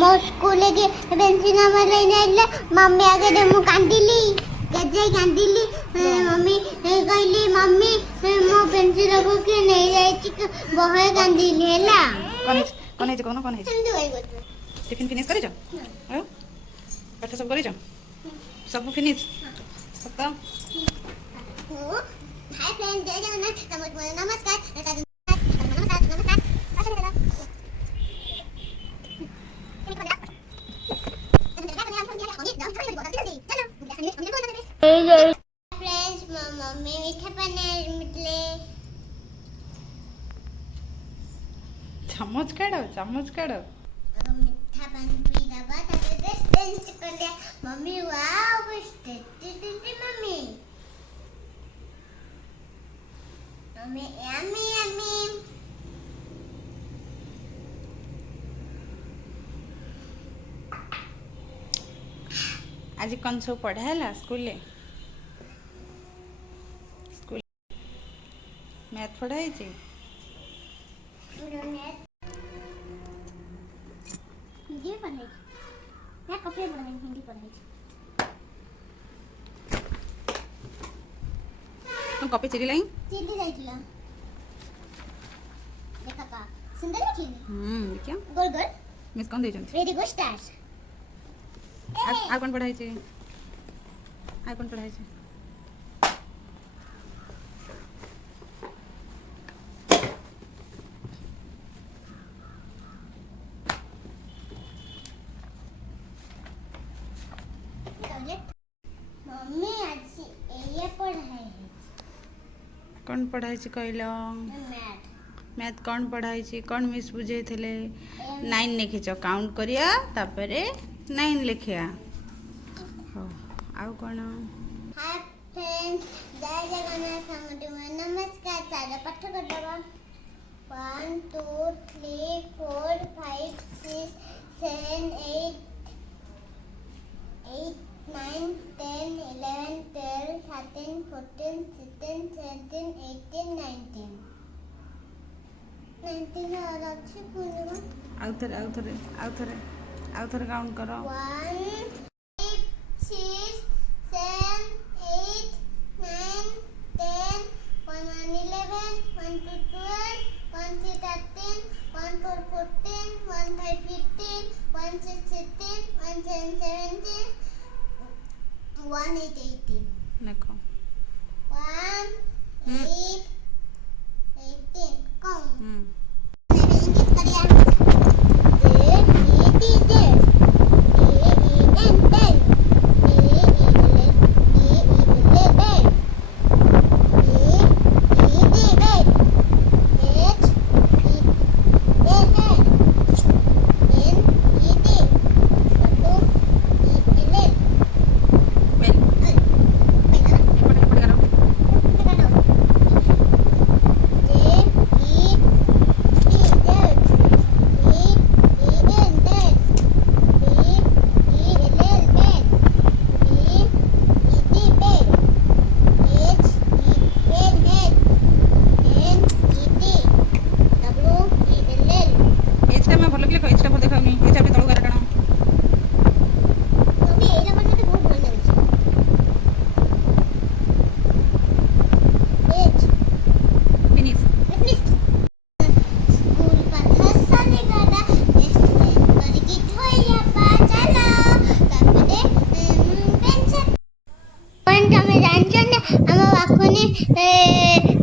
ମୋ ସ୍କୁଲରେ ବେଞ୍ଚି ନମ୍ବର ନେଇକି ଆସିଲେ ମମ୍ମି ଆଗରେ ମୁଁ କାନ୍ଦିଲି କେତେ କାନ୍ଦିଲି ମମ୍ମି କହିଲି ମମ୍ମି ମୋ ପେନ୍ସିଲକୁ କିଏ ନେଇଯାଇଛି ବହେ କାନ୍ଦିଲି ହେଲା କଣ ହେଇଛି କହୁନ କଣ ହେଇଛି ଟିଫିନ୍ ଫିନିଶ୍ କରିଛ ଆଉ ପାଠ ସବୁ କରିଛ ସବୁ ଫିନିଶ୍ ସତ हाय फ्रेंड्स जय जगन्नाथ नमस्कार फ्रेंड्स मम्मी मीठा पानी चामच काढ़ मीठा पानी पी दबा ताकि ड्रेस चेंज कर लिया mummy wow tasty mummy mummy yummy yummy आज कौन सब पढ़ा है स्कूल मैथ पढ़ाई हिंदी पढ़ाई मैं कॉपी पढ़ाई हिंदी पढ़ाई तुम कॉपी चिरी लाई जाइला देखा का सुंदर लिखी क्या गोल गोल मिस कौन दे जंत वेरी गुड स्टार्स आ कौन पढ़ाई मम्मी आज ये पढ़ाई कौन पढ़ाई कहल मैथ मैथ कौन पढ़ाई कौन मिस बुझे थे 9 लिखिच काउंट करिया तापरे 9 लिखिया आउ कौन हाय फ्रेंड्स जय जगन्नाथ नमस्कार चलो पाठ कर दबा 1 2 3 4 5 6 7 8 9 10 11 12 13 14 16 17 18 19 19 और अच्छे पूरा आउ थरे काउंट करो 1 5 6 7 8 9 10 1 11 1 2 12 1 3 13 1 4 14 1 5 15 1 6 16 1 7 17 1 8 18 देखो 1 8 18 कौन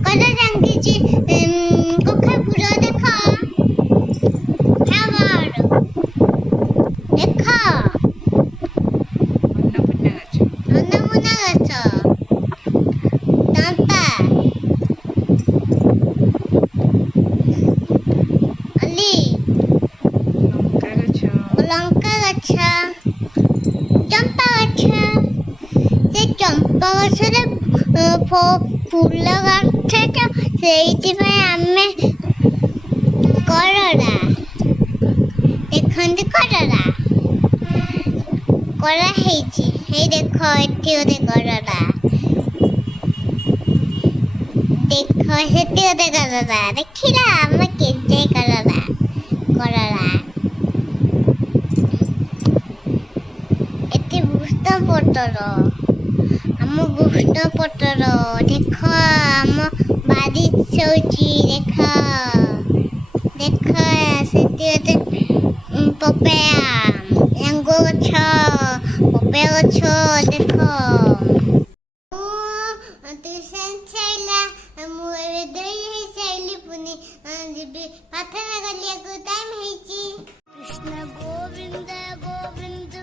कलर रंगीची कोखा फुल देखा फ्लावर देखा अन्नपूर्णा गछ चंपा अली लंका गछ चंपा गछ से चंपा गछरे फूल गछ से आमे करला देखते करला करा हे देख एटी गोटे करला देख सेटी गोटे करला देखिला आम के करला करला ପତ୍ର ଆମ ବୃଷ୍ଣ ପତ୍ର ଦେଖ ଆମ ବାରି ଶୋଇଛି ଦେଖ ଦେଖ ସେଠି ଗୋଟେ ପପେୟା ଲେମ୍ବୁ ଗଛ ପପେୟା ଗଛ ଦେଖ ଟ୍ୟୁସନ୍ ଛାଇଲା ମୁଁ ଏବେ ଦଇ ହେଇସାଇଲି ପୁଣି ଯିବି ପ୍ରାର୍ଥନା କରିବାକୁ ଟାଇମ୍ ହେଇଛି कृष्ण गोविंद गोविंद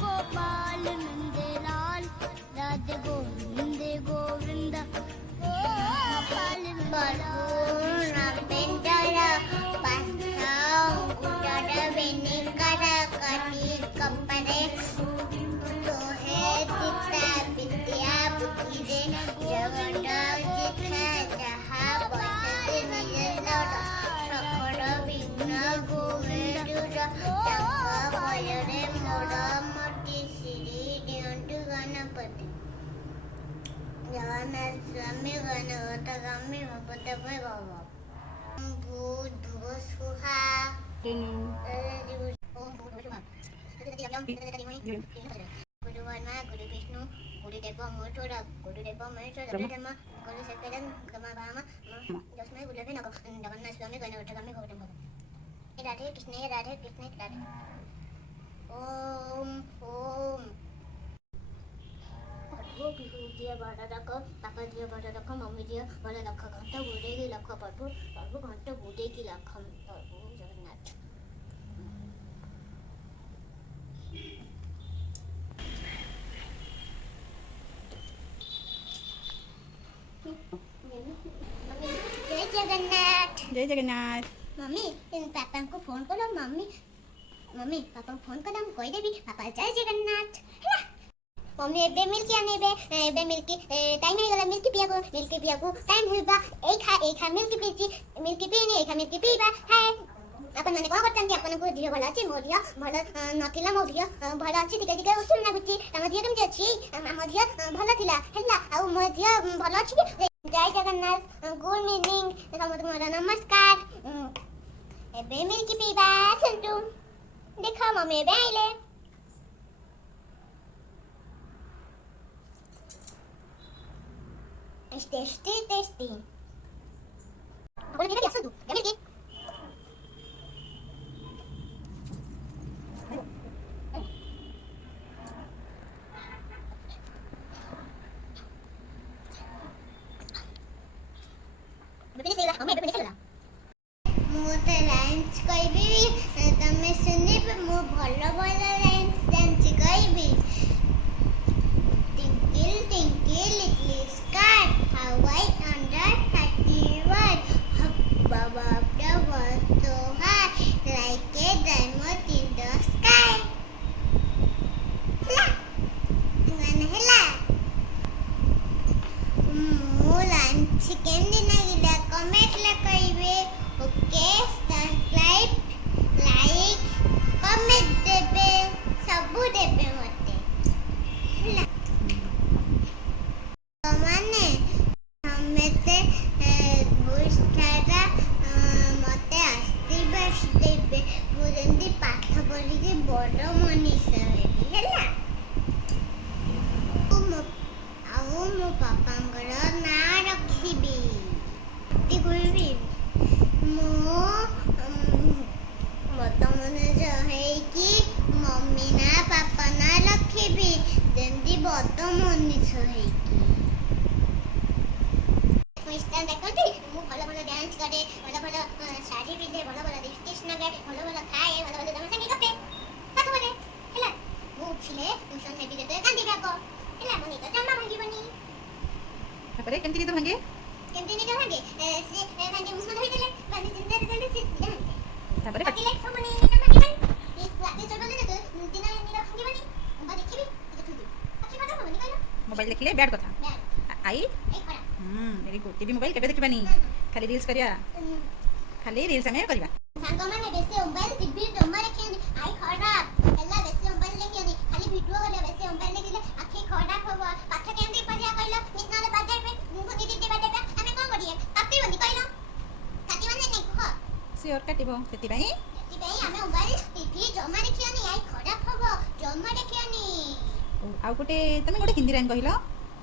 गोपाल नंद लाल राधे गोविंद गोविंद गोपाल बलून पेंटर पासों उड़ाड़ बेनिकर कटी कपड़े सोहे चिता विद्या बुद्धि रे जगत जिथा जहा पैसे निज लड़ सकड़ विघ्न गोहे फलरे मोड़मटी श्री दियंतु गणपति जगन्नाथ स्वामी गणगत गामी भगवत भव भूत भुव सुहा गुरु विष्णु गुरुदेव महेश्वर गुरुदेव महेश्वर ब्रह्मा गुरु शंकर गमा भामा जस्मै गुरुदेव नमः जगन्नाथ स्वामी गणगत गामी भगवत भव राधे कृष्ण राधे ओम ओम प्रभु बिहू दिया बड़ा रख पापा दिया बड़ा रख मम्मी दिया बड़ा रख घंटा बुढ़े की लख प्रभु प्रभु घंटा बुढ़े की लख प्रभु जगन्नाथ जय जगन्नाथ जय जगन्नाथ मम्मी इन पापा को फोन करो मम्मी मम्मी पापा को फोन करो कहि देबी पापा जय जगन्नाथ ହେଲା मम्मी एबे मिल्की आनेबे एबे मिल्की टाइम हे गला मिल्की पिया को टाइम होइबा ए खा मिल्की पीनी ए खा मिल्की पीबा हाय अपन माने को करतन अपन को दियो भला अछि मोरिया भला नथिला मोरिया भला अछि टिके टिके उसूल ना गुची हम दियो केमति अछि हम दियो भला थिला हैला आ मो दियो भला अछि जय जगन्नाथ गुड मॉर्निंग समस्त नमस्कार एबे मिल्की पीबा संतु देखो मम्मी एबे आइले टेस्टी बोल के कैसे तू मिल्की मुझे लाइन्स कहबी तमे सुनी मु भलो भलो लाइन्स डांस कहबी tinkle tinkle little star how I under 31 above the world so high like a diamond in the sky hela मु लाइन्स केंदी नागिला कमेंट ला कहबे ओके सब्सक्राइब लाइक कमेंट देबे सब देबे मते होला माने हमते बुस्तारा मते आस्ती बस देबे मुरंदी पाठ पढ़ी के बड़ मनीष हेबी होला आउ मो पापांगर ना रखिबी ती करबी मो बतमने जहे कि मम्मी ना पापा ना रखिबी जेंदी बतमनी छहे कि मिस्टर देखती मु भलो भलो डांस करे भलो भलो साड़ी पिंधे भलो भलो लिपस्टिक लगे भलो भलो खाए भलो भलो तमे संगे गपे पाठ बोले हैला मु उठिले ट्यूशन हेबी देते कांदी बाको हैला मनी तो जम्मा भांगी बनी तापरे केमति निद भांगे से भांगे मुसमा धरि देले बानी जिंदा देले से भांगे तापरे पतिले समने निकम भांगी बनी एक राते चलबले तो दिना निरा भांगी बनी हम देखिबी तो थुदी अच्छी बात होनी कहलो मोबाइल देखले बैड कथा आई एक खरा वेरी गुड टीवी मोबाइल केबे देखबानी खाली रील्स करिया खाली रील्स हमें करबा सांग माने बेसे मोबाइल टीवी जम्मा रखियनी आई खराब हल्ला बेसे मोबाइल देखियनी खाली वीडियो गले बेसे मोबाइल देखिले आखि खराब होबो पाठ केंदी पढ़िया कहलो मिसनाले बाजार पे मुंह दीदी बाटे पे हमें कोन करिए काटी बनी कहलो काटी बने नहीं खो सियोर काटिबो सेति भाई हमें मोबाइल टीवी जम्मा रखियनी आई खराब होबो जम्मा रखियनी ଆଉ ଗୋଟେ ତମେ ଗୋଟେ ହିନ୍ଦୀ ଲାଇନ୍ କହିଲ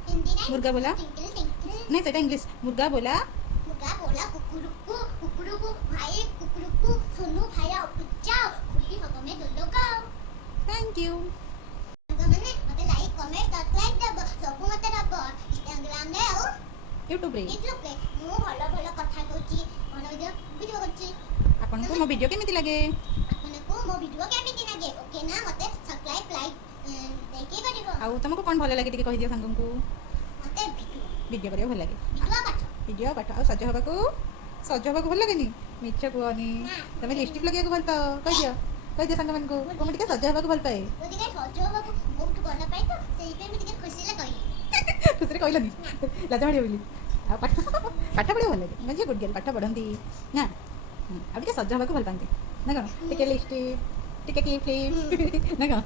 हिंदी ना मुर्गा बोला टिंकल टिंकल ନାଇଁ ସେଇଟା ଇଂଲିଶ ମୁର୍ଗା ବୋଲା मुर्गा बोला कुकुरुकु भाई कुकुरुकु सोनू भाया जाओ खुली हो तुम्हें दुल्लो गाओ ଥ୍ୟାଙ୍କ ୟୁ ମାନେ ମତେ ଲାଇକ୍ କମେଣ୍ଟ ସବସ୍କ୍ରାଇବ ଦବ ସବୁ ମତେ ଦବ ଇନଷ୍ଟାଗ୍ରାମ ରେ ଆଉ ୟୁଟ୍ୟୁବରେ ୟୁଟ୍ୟୁବ ରେ ମୁଁ ଭଲ ଭଲ କଥା କହୁଛି ଭଲ ଭିଡ଼ିଓ କରୁଛି ଆପଣଙ୍କୁ ମୋ ଭିଡ଼ିଓ କେମିତି ଲାଗେ ଆପଣଙ୍କୁ ମୋ ଭିଡ଼ିଓ କେମିତି ଲାଗେ ଓକେ ନା ମତେ ସବସ୍କ୍ରାଇବ ଲାଇକ୍ ଦେଇକି କରିବ ଆଉ ତମକୁ କ'ଣ ଭଲ ଲାଗେ ଟିକେ କହିଦିଅ ସାଙ୍ଗଙ୍କୁ ମତେ ଭିଡ଼ିଓ କରିବାକୁ ଭଲ ଲାଗେ ଭିଡ଼ିଓ ପାଠ ଆଉ ସଜ ହେବାକୁ ଭଲ ଲାଗେନି ମିଛ କୁହନି ତମେ ଲିପଷ୍ଟିକ୍ ଲଗେଇବାକୁ ଭଲ ପାଅ କହିଦିଅ ସାଙ୍ଗମାନଙ୍କୁ ମୁଁ ଟିକେ ସଜ ହେବାକୁ ଭଲ ପାଏ ମୁଁ ଟିକେ ସଜ ହବାକୁ ବହୁତ ଭଲ ପାଏ ତ ସେଇପାଇଁ ମୁଁ ଟିକେ ଖୁସିରେ କହିଲି ଖୁସିରେ କହିଲନି ଲାଜ ମାଡ଼ିବ ବୋଲି ଆଉ ପାଠ ପଢ଼ିବାକୁ ଭଲ ଲାଗେ ମାନେ ଗୁଡ୍ ଗେଲ୍ ପାଠ ପଢ଼ନ୍ତି ନା ଆଉ ଟିକେ ସଜ ହେବାକୁ ଭଲ ପାଆନ୍ତି ନା କ'ଣ ଟିକେ ଲିପଷ୍ଟିକ୍ ଟିକେ କ୍ଲିପ୍ ନା କ'ଣ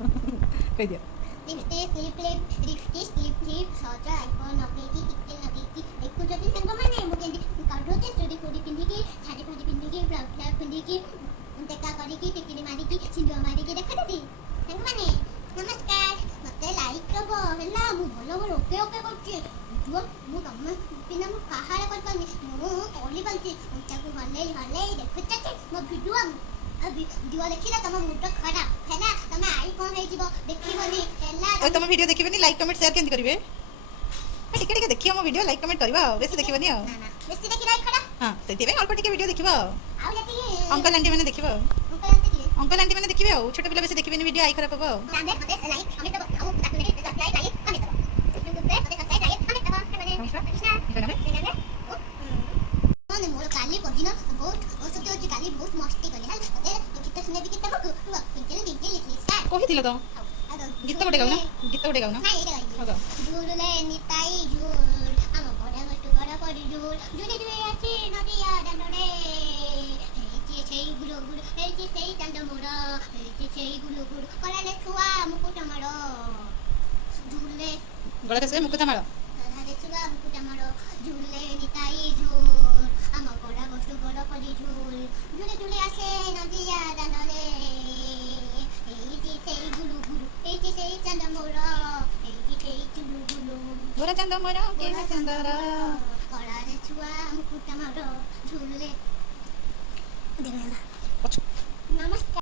କହିଦିଅ लिपस्टिक स्लिप सज आइफोन लगेकी टिकटॉक लगेकी देखुछथि संगमाने मु केंदी काढोचे चूड़ी फूड़ी पिंधिकी साड़ी फाड़ी पिंधिकी ब्लाउज फ्लाउज पिंधिकी टेका करिकी टिकली मारिकी सिंदूर मारिकी देखथि संगमाने नमस्कार मते लाइक करबो हला मु भलो भलो ओके ओके करछि मु तम बिना मु कहार कर पानी मु ओली बंची ताको हले देखुछथि मो वीडियो वीडियो देखिला तम मुंड खराब हैला तमे आई कोन हे जीवो देखिबनी हैला ଆଉ ତମ ଭିଡ଼ିଓ ଦେଖିବେନି ଲାଇକ୍ କମେଣ୍ଟ ସେୟାର କେମିତି କରିବେ ଟିକେ ଟିକେ ଦେଖିବ ମୋ ଭିଡ଼ିଓ ଲାଇକ୍ କମେଣ୍ଟ କରିବ ଆଉ ବେଶୀ ଦେଖିବନି ଆଉ ନା ନା ବେଶୀ ଦେଖି ଲାଇକ୍ ଖରା ହଁ ସେଥିପାଇଁ ଅଳ୍ପ ଟିକେ ଭିଡ଼ିଓ ଦେଖିବ ଆଉ ଯଦି ଅଙ୍କଲ ଆଣ୍ଟି ମାନେ ଦେଖିବ ମୁକଲନ୍ତି କି ଅଙ୍କଲ ଆଣ୍ଟି ମାନେ ଦେଖିବେ ଆଉ ଛୋଟ ପିଲା ବେଶୀ ଦେଖିବେନି ଭିଡ଼ିଓ ଆଇ ଖରାପ ହବ ଆଉ ତାନେ ମତେ ଲାଇକ୍ କମେଣ୍ଟ ଦବ ଆଉ ତାକୁ ନେଇ ସବସ୍କ୍ରାଇବ ଲାଇକ୍ କମେଣ୍ଟ ଦବ ୟୁଟ୍ୟୁବ ରେ ମତେ ସବସ୍କ୍ରାଇବ ଲାଇକ୍ କମେଣ୍ଟ ଦବ ମାନେ ମୋର କାଲି ପଦିନ ବହୁତ ଔଷଧ ଅଛି କାଲି ବହୁତ ମସ୍ତି କଲି ହାଲ ମତେ ଗୀତ ଶୁଣେବି କେତେ ବକୁ ଟିଙ୍କିଲ ଟିଙ୍କିଲ ଲିଟଲି ଷ୍ଟାର କହିଥିଲ ତ ଗୀତ ଗୋଟେ ଗାଉନ ନାଇଁ ଏଇଟା ହଉ ଗାଇବି ଝୁଲଲେ ନିତାଇ ଝୁଲ ଆମ ବଡ଼ ଗଷ୍ଟୁ ବଡ଼ ପଡ଼ି ଝୁଲ ଝୁଲି ଝୁଲି ଅଛି ନଦିଆ ଦାଣ୍ଡରେ ହେଇଛି ସେଇ ଗୁଲୁ ଗୁଲୁ ହେଇଛି ସେଇ ଚାନ୍ଦ ମୋଡ଼ ହେଇଛି ସେଇ ଗୁଲୁ ଗୁଲୁ କଳାରେ ଛୁଆ ମୁକୁଟ ମାଡ଼ ଝୁଲଲେ ଗଳାରେ ସେ ମୁକୁଟ ମାଳ କଳାରେ ଛୁଆ ମୁକୁଟ ମାଡ଼ ଝୁଲଲେ ନିତାଇ ଝୁଲ ଆମ ବଡ଼ ଗଷ୍ଟୁ ବଡ଼ ପଡ଼ି ଝୁଲ ଝୁଲି ଝୁଲି ଆସେ ନଦିଆ ଦାଣ୍ଡରେ ହେଇଛି ସେଇ ଗୁଲୁ ଗୁଲୁ ହେଇଛି ସେଇ ଚାନ୍ଦ ମୋଡ଼ ହେଇଛି ସେଇ ଚୁଲୁ ଗୁଲୁ ଗୋରା ଚାନ୍ଦ ମୋର କେନା ସୁନ୍ଦର କଳାରେ ଛୁଆ ମୁକୁଟ ମାଡ଼ ଝୁଲଲେ ନମସ୍କାର